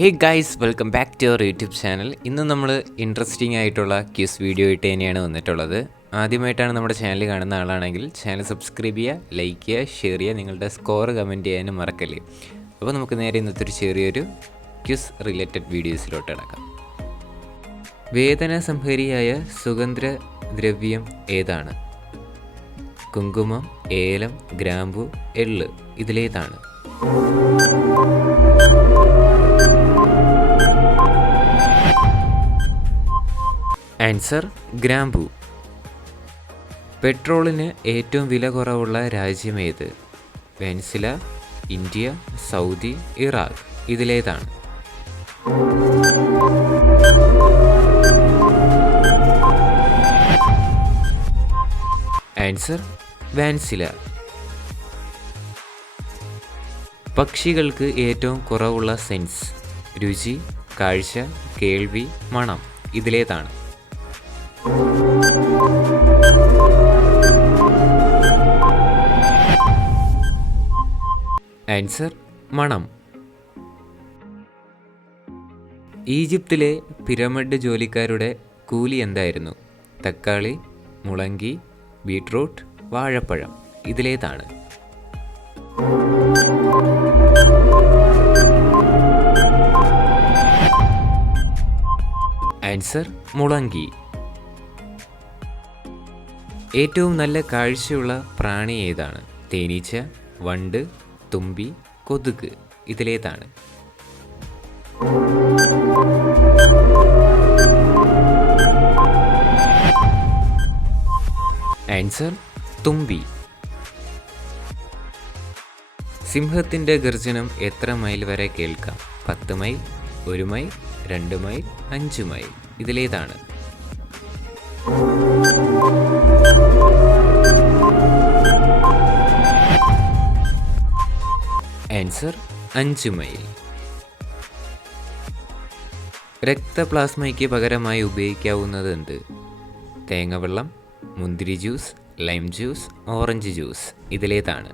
Hey guys, welcome back to our YouTube channel. ഇന്ന് നമ്മൾ interesting ആയിട്ടുള്ള ക്യൂസ് വീഡിയോ ആയിട്ട് തന്നെയാണ് വന്നിട്ടുള്ളത്. ആദ്യമായിട്ടാണ് നമ്മുടെ ചാനൽ കാണുന്ന ആളാണെങ്കിൽ ചാനൽ സബ്സ്ക്രൈബ് ചെയ്യുക, ലൈക്ക് ചെയ്യുക, ഷെയർ ചെയ്യുക, നിങ്ങളുടെ സ്കോർ കമൻറ്റ് ചെയ്യാനും മറക്കല്ലേ. അപ്പോൾ നമുക്ക് നേരെ ഇന്നത്തെ ഒരു ചെറിയൊരു ക്യൂസ് റിലേറ്റഡ് വീഡിയോസിലോട്ട് കിടക്കാം. വേദന സംഹരിയായ സുഗന്ധദ്രവ്യം ഏതാണ്? കുങ്കുമം, ഏലം, ഗ്രാമ്പു, എള്ള്. ഇതിലേതാണ്? ആൻസർ ഗ്രാമ്പു. പെട്രോളിന് ഏറ്റവും വില കുറവുള്ള രാജ്യമേത്? Venezuela, India, Saudi, Iraq. ഇതിലേതാണ്? Answer Venezuela. പക്ഷികൾക്ക് ഏറ്റവും കുറവുള്ള സെൻസ്? രുചി, കാഴ്ച, കേൾവി, മണം. ഇതിലേതാണ്? ആൻസർ മണം. ഈജിപ്തിലെ പിരമിഡ് ജോലിക്കാരുടെ കൂലി എന്തായിരുന്നു? തക്കാളി, മുളങ്കി, ബീട്രൂട്ട്, വാഴപ്പഴം. ഇതിലേതാണ്? ആൻസർ മുളങ്കി. ഏറ്റവും നല്ല കാഴ്ചയുള്ള പ്രാണി ഏതാണ്? തേനീച്ച, വണ്ട്, തുമ്പി, കൊതുക്. ഇതിലേതാണ്? ആൻസർ തുമ്പി. സിംഹത്തിൻ്റെ ഗർജനം എത്ര മൈൽ വരെ കേൾക്കാം? 10 മൈൽ, 1 മൈൽ, 2 മൈൽ, 5 മൈൽ. ഇതിലേതാണ്? Answer 5 mile. രക്തപ്ലാസ്മയ്ക്ക് പകരമായി ഉപയോഗിക്കാവുന്നത് എന്ത്? തേങ്ങാവെള്ളം, മുന്തിരി juice, lime juice, orange juice. ഇതിലേതാണ്?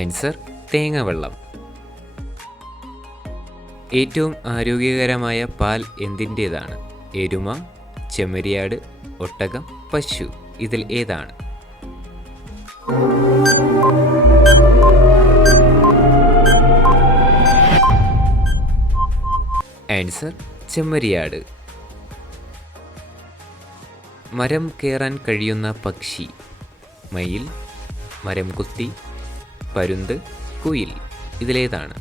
ആൻസർ തേങ്ങാവെള്ളം. ഏറ്റവും ആരോഗ്യകരമായ പാൽ എന്തിൻ്റേതാണ്? എരുമ, ചെമ്മരിയാട്, ഒട്ടകം, പശു. ഇതിൽ ഏതാണ്? ആൻസർ ചെമ്മരിയാട്. മരം കയറാൻ കഴിയുന്ന പക്ഷി? മയിൽ, മരം കുത്തി, പരുന്ത്, കുയിൽ. ഇതിലേതാണ്?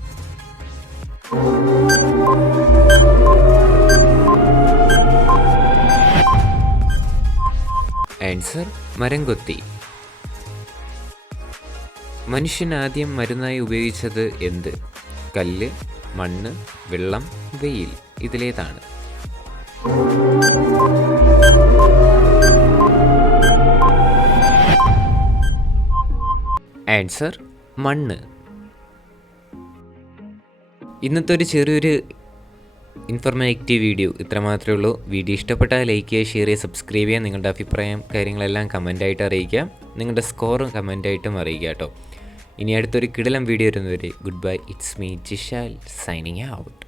ആൻസർ മരംകൊത്തി. മനുഷ്യൻ ആദ്യം മരുന്നായി ഉപയോഗിച്ചത് എന്ത്? കല്ല്, മണ്ണ്, വെള്ളം, വെയിൽ. ഇതിലേതാണ്? ആൻസർ മണ്ണ്. ഇന്നത്തെ ഒരു ചെറിയൊരു ഇൻഫർമേറ്റീവ് വീഡിയോ ഇത്ര മാത്രമേ ഉള്ളൂ. വീഡിയോ ഇഷ്ടപ്പെട്ടാൽ ലൈക്ക് ചെയ്യുക, ഷെയർ ചെയ്യുക, സബ്സ്ക്രൈബ് ചെയ്യുക. നിങ്ങളുടെ അഭിപ്രായം കാര്യങ്ങളെല്ലാം കമൻറ്റായിട്ട് അറിയിക്കുക. നിങ്ങളുടെ സ്കോറും കമൻറ്റായിട്ടും അറിയിക്കുക കേട്ടോ. ഇനി അടുത്തൊരു കിടിലം വീഡിയോ വരുന്നവരെ good bye. It's me Jishal signing out.